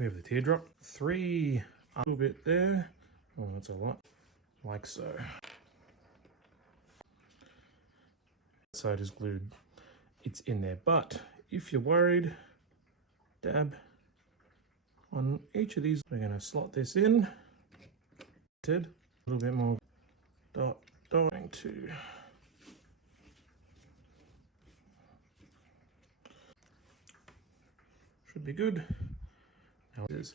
We have the teardrop. 3, a little bit there. Oh, that's a lot. Like so. Side is glued. It's in there. But if you're worried, dab on each of these. We're going to slot this in. A little bit more dot, going to should be good. Now it is.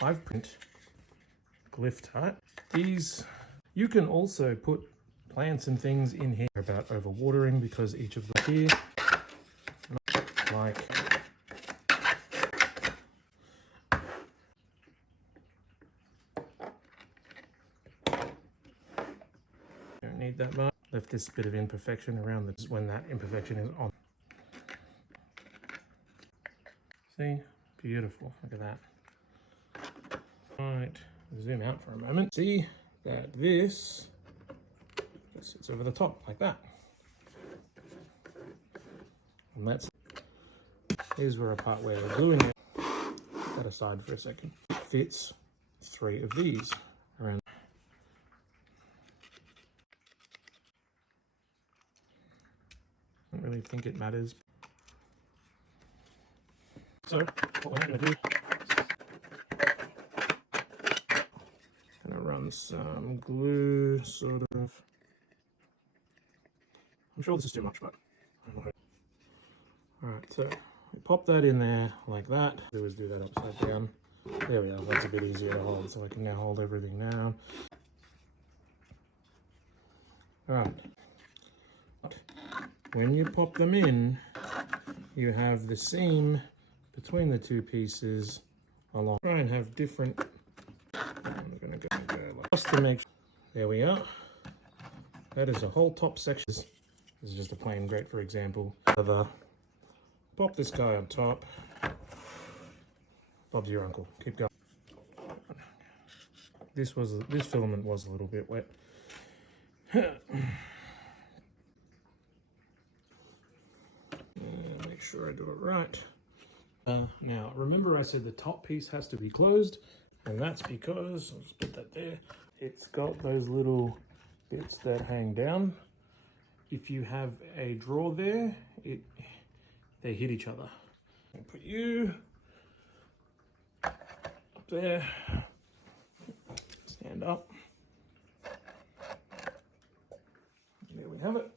I've print glyph type. These you can also put plants and things in here about overwatering because each of them here like don't need that much. Left this bit of imperfection around this when that imperfection is on. See? Beautiful. Look at that. Right, zoom out for a moment. See that this sits over the top like that. And that's here's where a part where we're gluing it. Put that aside for a second. It fits 3 of these around. I don't really think it matters. So what we're going to do, run some glue, sort of. I'm sure this is too much, but alright, so we pop that in there like that. Do is do that upside down. There we are. That's a bit easier to hold, so I can now hold everything down. Alright. When you pop them in, you have the seam between the 2 pieces along. Try and have different. I'm going to go like just to make. There we are. That is a whole top section. This is just a plain grate, for example. Pop this guy on top. Bob's your uncle. Keep going. This filament was a little bit wet. Make sure I do it right. Now, remember I said the top piece has to be closed, and that's because, I'll just put that there, it's got those little bits that hang down. If you have a drawer there, they hit each other. I'll put you up there, stand up. There we have it.